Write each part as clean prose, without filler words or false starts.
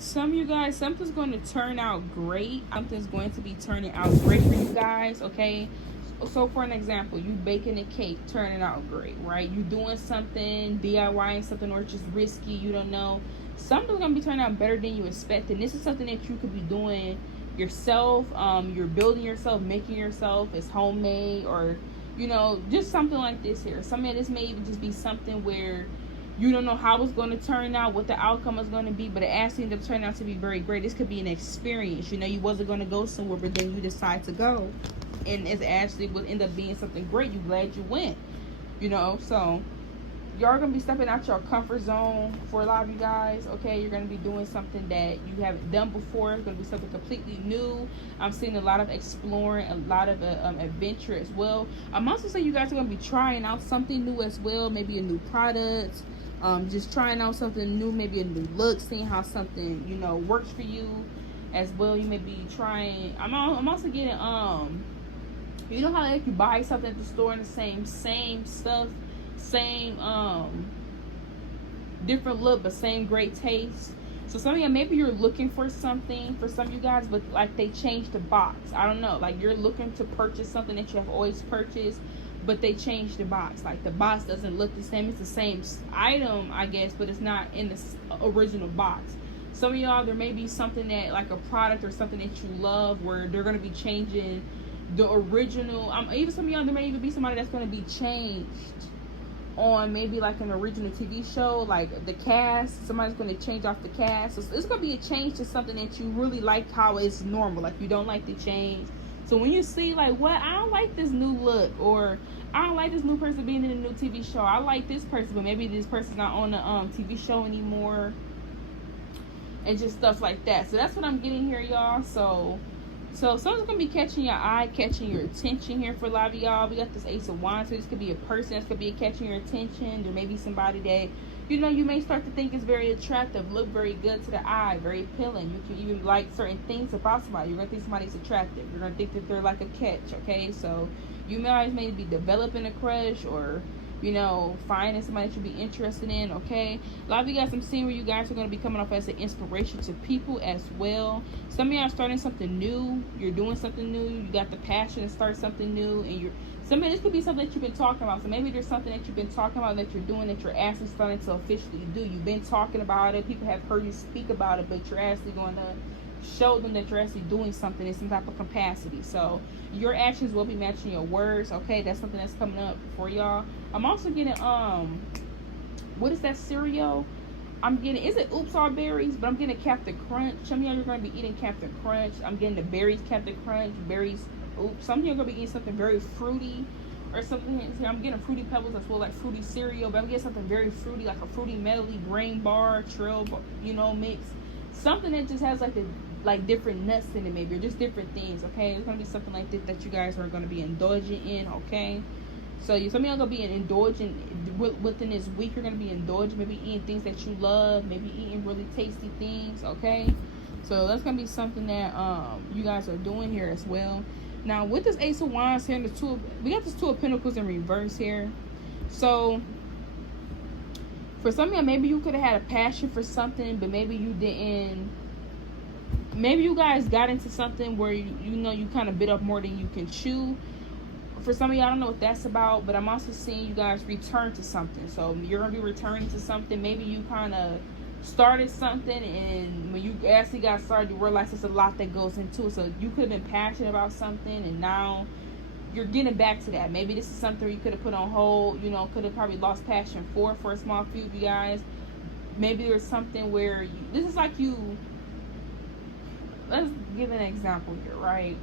Some of you guys, something's going to turn out great. Something's going to be turning out great for you guys, okay? So for an example, you baking a cake, turning out great, right? You doing something, DIYing something, or just risky, you don't know. Something's going to be turning out better than you expected. This is something that you could be doing yourself. You're building yourself, making yourself. It's homemade, or, you know, just something like this here. Some of this may even just be something where you don't know how it's going to turn out, what the outcome is going to be, but it actually ended up turning out to be very great. This could be an experience. You know, you wasn't going to go somewhere, but then you decide to go. And it actually would end up being something great. You're glad you went. You know, so you're going to be stepping out your comfort zone for a lot of you guys, okay? You're going to be doing something that you haven't done before. It's going to be something completely new. I'm seeing a lot of exploring, a lot of adventure as well. I'm also saying you guys are going to be trying out something new as well, maybe a new product. Just trying out something new, maybe a new look, seeing how something, you know, works for you as well. You may be trying, I'm also getting, you know how like you buy something at the store in the same stuff, same, different look, but same great taste. So some of you, maybe you're looking for something for some of you guys, but like they changed the box. I don't know, like you're looking to purchase something that you have always purchased, but they changed the box. Like the box doesn't look the same. It's the same item, I guess, but it's not in the original box. Some of y'all, there may be something that, like a product or something that you love, where they're going to be changing the original. Even some of y'all, there may even be somebody that's going to be changed on maybe like an original TV show, like the cast. Somebody's going to change off the cast. So it's going to be a change to something that you really like how it's normal. Like you don't like the change. So when you see like, what, I don't like this new look, or I don't like this new person being in a new TV show. I like this person, but maybe this person's not on the TV show anymore, and just stuff like that. So that's what I'm getting here, y'all. So something's gonna be catching your eye, catching your attention here for a lot of y'all. We got this Ace of Wands. So this could be a person that's gonna be catching your attention. There may be somebody that, you know, you may start to think is very attractive, look very good to the eye, very appealing. You can even like certain things about somebody. You're going to think somebody's attractive. You're going to think that they're like a catch, okay? So you may be developing a crush, or, you know, finding somebody that you'd be interested in, okay? A lot of you guys, I'm seeing where you guys are going to be coming off as an inspiration to people as well. Some of y'all are starting something new. You're doing something new. You got the passion to start something new, and this could be something that you've been talking about. So maybe there's something that you've been talking about that you're doing, that you're actually starting to officially do. You've been talking about it. People have heard you speak about it, but you're actually going to show them that you're actually doing something in some type of capacity. So your actions will be matching your words, okay? That's something that's coming up for y'all. I'm also getting, what is that cereal? I'm getting, is it Oops All Berries? But I'm getting Captain Crunch. Some of y'all are going to be eating Captain Crunch. I'm getting the berries, Captain Crunch, berries. Oops, some of you are going to be eating something very fruity or something here. I'm getting Fruity Pebbles as well, like fruity cereal, but I'm getting something very fruity, like a fruity medley, grain bar, trail, you know, mix. Something that just has like different nuts in it, maybe, or just different things, okay? It's going to be something like this that you guys are going to be indulging in, okay? So some of y'all going to be indulging within this week. You're going to be indulging, maybe eating things that you love, maybe eating really tasty things, okay? So that's going to be something that you guys are doing here as well. Now, with this Ace of Wands here, and we got this Two of Pentacles in reverse here. So, for some of y'all, maybe you could have had a passion for something, but maybe you didn't. Maybe you guys got into something where, you know, you kind of bit up more than you can chew. For some of y'all, I don't know what that's about, but I'm also seeing you guys return to something. So, you're going to be returning to something. Maybe you kind of started something, and when you actually got started, you realize there's a lot that goes into it. So you could have been passionate about something, and now you're getting back to that. Maybe this is something you could have put on hold, you know, could have probably lost passion for a small few of you guys. Maybe there's something where this is like let's give an example here, right?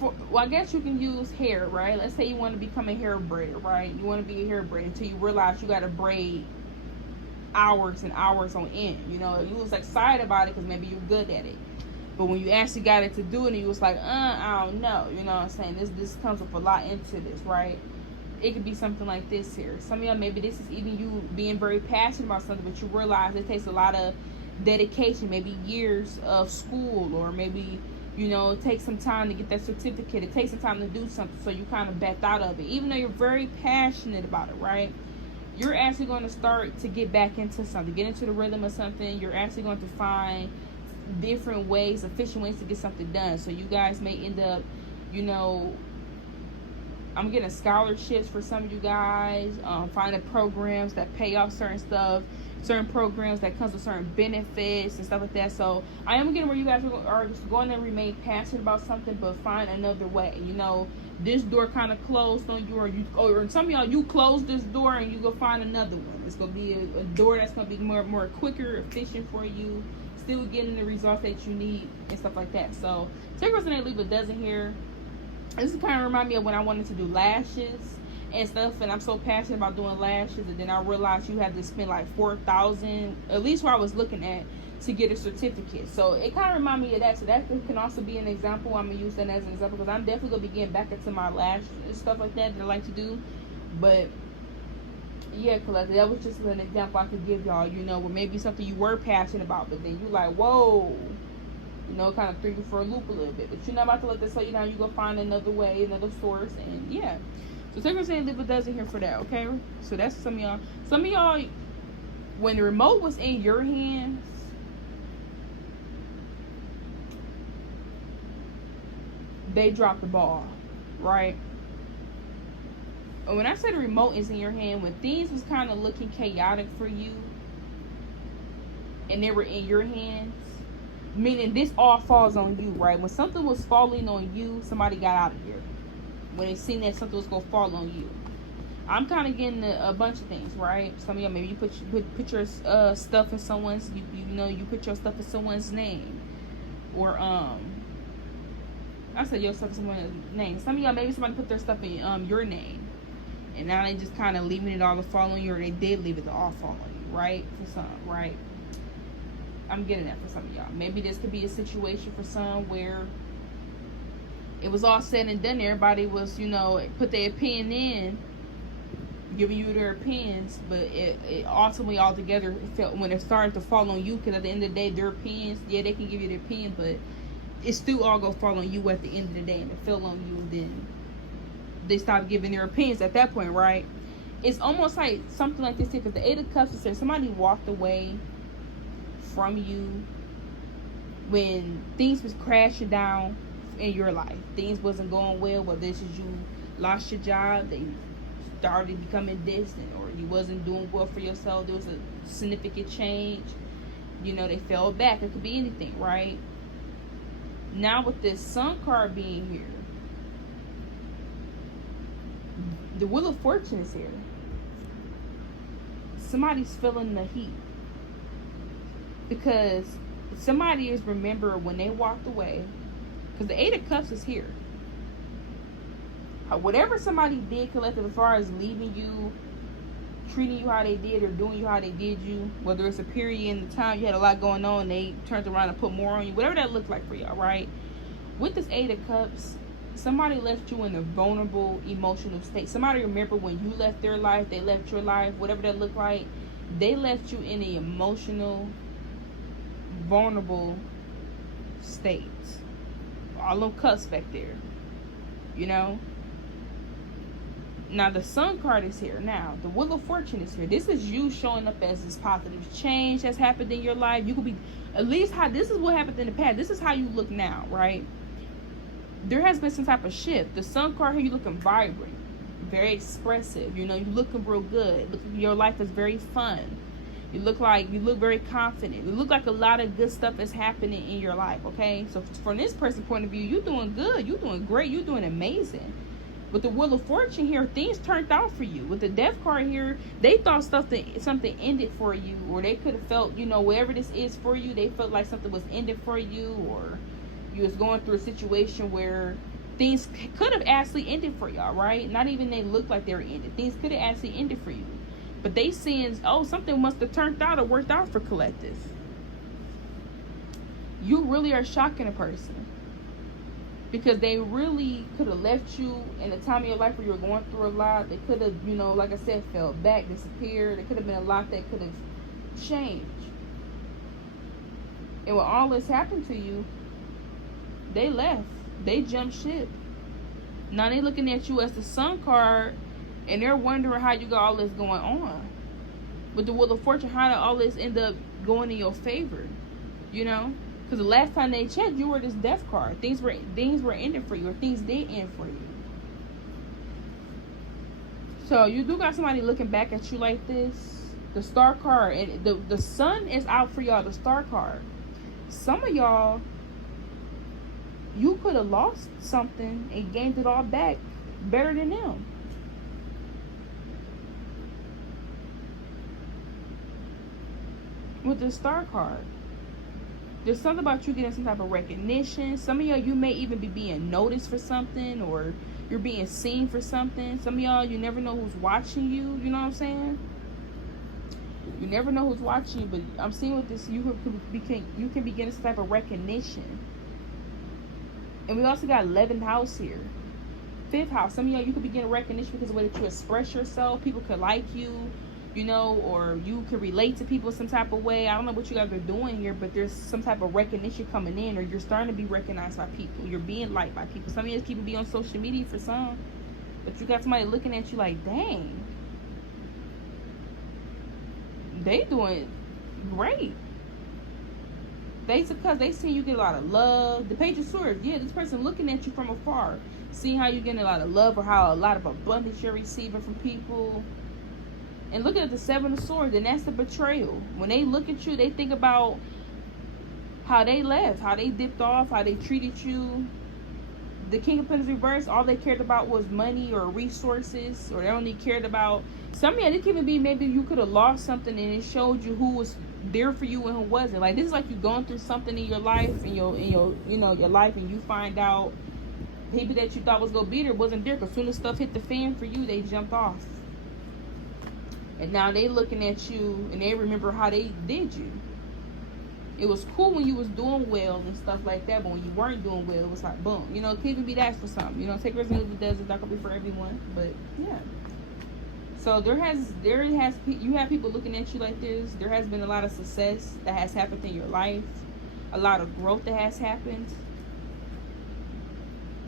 Well, I guess you can use hair, right? Let's say you want to become a hair braider, right? You want to be a hair braider until you realize you got to braid hours and hours on end. You know, you was excited about it because maybe you're good at it, but when you actually got it to do it, and you was like, I don't know, you know what I'm saying? This comes with a lot into this, right? It could be something like this here. Some of y'all, maybe this is even you being very passionate about something, but you realize it takes a lot of dedication, maybe years of school, or maybe, you know, it takes some time to get that certificate. It takes some time to do something, so you kind of backed out of it, even though you're very passionate about it, right? you're actually going to start to get back into something, get into the rhythm of something. You're actually going to find different ways, efficient ways to get something done. So you guys may end up, you know, I'm getting scholarships for some of you guys, finding programs that pay off certain stuff, certain programs that comes with certain benefits and stuff like that. So I am getting where you guys are just going to remain passionate about something, but find another way. You know, this door kind of closed on you, or some of y'all, you close this door and you go find another one. It's going to be a door that's going to be more quicker, efficient for you, still getting the results that you need and stuff like that. So take person and leave a dozen here. This is kind of remind me of when I wanted to do lashes and stuff, and I'm so passionate about doing lashes, and then I realized you had to spend like $4,000, at least where I was looking at, to get a certificate. So it kind of remind me of that. So that can also be an example. I'm gonna use that as an example because I'm definitely gonna be getting back into my lashes and stuff like that I like to do. But yeah, collective, that was just an example I could give y'all, you know, where maybe something you were passionate about, but then you like, whoa, you know, kind of threw you for a loop a little bit. But you're not about to let this slow you down. You go find another way, another source, and yeah. So take saying leave a dozen here for that, okay? So that's some of y'all. Some of y'all, when the remote was in your hands, they dropped the ball, right? And when I say the remote is in your hand, when things was kind of looking chaotic for you, and they were in your hands, meaning this all falls on you, right? When something was falling on you, somebody got out of here. When they seen that something was gonna fall on you, I'm kind of getting a bunch of things, right? Some of y'all, maybe you put your stuff in someone's, you know, you put your stuff in someone's name, or I said your stuff in someone's name. Some of y'all, maybe somebody put their stuff in your name, and now they just kind of leaving it all to fall on you, or they did leave it to all fall on you, right? For some, right? I'm getting that for some of y'all. Maybe this could be a situation for some where it was all said and done. Everybody was, you know, put their opinion in, giving you their opinions, but it ultimately all together felt when it started to fall on you, because at the end of the day, their opinions, yeah, they can give you their opinion, but it still all gonna fall on you at the end of the day, and it fell on you, and then they stopped giving their opinions at that point, right? It's almost like something like this, because the Eight of Cups says somebody walked away from you when things was crashing down in your life. Things wasn't going well, whether this is you lost your job, they started becoming distant, or you wasn't doing well for yourself, there was a significant change, you know, they fell back. It could be anything, right? Now with this Sun card being here, the Wheel of Fortune is here. Somebody's feeling the heat, because somebody is remember when they walked away, because the Eight of Cups is here. Whatever somebody did, collective, as far as leaving you, treating you how they did, or doing you how they did you, whether it's a period in the time you had a lot going on, they turned around and put more on you, whatever that looked like for y'all, right? With this Eight of Cups, somebody left you in a vulnerable emotional state. Somebody remember when you left their life, they left your life, whatever that looked like, they left you in an emotional, vulnerable state. All them cups back there, you know. Now the Sun card is here. Now the Wheel of Fortune is here. This is you showing up as this positive change that's happened in your life. You could be, at least how this is what happened in the past. This is how you look now, right? There has been some type of shift. The Sun card here, you looking vibrant, very expressive. You know, you looking real good. Your life is very fun. You look very confident. You look like a lot of good stuff is happening in your life, okay? So from this person's point of view, you're doing good. You're doing great. You're doing amazing. With the Wheel of Fortune here, things turned out for you. With the Death card here, they thought something ended for you, or they could have felt, you know, whatever this is for you, they felt like something was ended for you, or you was going through a situation where things could have actually ended for y'all, right? Not even they looked like they were ended. Things could have actually ended for you. But they seeing, oh, something must have turned out or worked out for collective. You really are shocking a person, because they really could have left you in a time of your life where you were going through a lot. They could have, you know, like I said, fell back, disappeared. There could have been a lot that could have changed. And when all this happened to you, they left. They jumped ship. Now they looking at you as the Sun card, And they're wondering how you got all this going on. With the Wheel of Fortune, how did all this end up going in your favor? You know? Because the last time they checked, you were this death card. Things were ended for you, or things did end for you. So you do got somebody looking back at you like this. The Star card, and the sun is out for y'all. The Star card. Some of y'all, you could have lost something and gained it all back better than them. With the Star card, there's something about you getting some type of recognition. Some of y'all, you may even be being noticed for something, or you're being seen for something. Some of y'all, you never know who's watching you. You know what I'm saying? You never know who's watching you, but I'm seeing with this, you can be getting some type of recognition. And we also got 11th house here. 5th house. Some of y'all, you could be getting recognition because of the way that you express yourself. People could like you, you know, or you could relate to people some type of way. I don't know what you guys are doing here, but there's some type of recognition coming in, or you're starting to be recognized by people. You're being liked by people. Some of you people be on social media for some, but you got somebody looking at you like, dang, they doing great. Because they see you get a lot of love. The Page of Swords, yeah, this person looking at you from afar, seeing how you're getting a lot of love, or how a lot of abundance you're receiving from people. And looking at the 7 of Swords, and that's the betrayal. When they look at you, they think about how they left, how they dipped off, how they treated you. The King of Pentacles reverse, all they cared about was money or resources, or they only cared about, some of you, it could even be maybe you could have lost something and it showed you who was there for you and who wasn't. Like, this is like you going through something in your life, in your you know, your life, and you find out people that you thought was gonna be there wasn't there, because soon as stuff hit the fan for you, they jumped off. And now they looking at you and they remember how they did you. It was cool when you was doing well and stuff like that, but when you weren't doing well, it was like boom. You know, it could even be that for something. You know, take risks and it does. It's not gonna be for everyone, but yeah. So you have people looking at you like this. There has been a lot of success that has happened in your life, a lot of growth that has happened.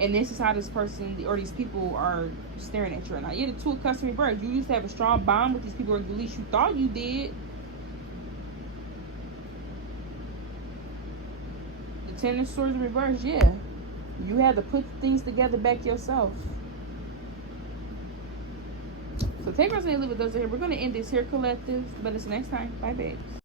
And this is how this person or these people are staring at you right now. You're the 2 of Cups reverse. You used to have a strong bond with these people, or at least you thought you did. The 10 of Swords in reverse, yeah. You had to put things together back yourself. So take us and live with those here. We're going to end this here, collective. But it's next time. Bye, babes.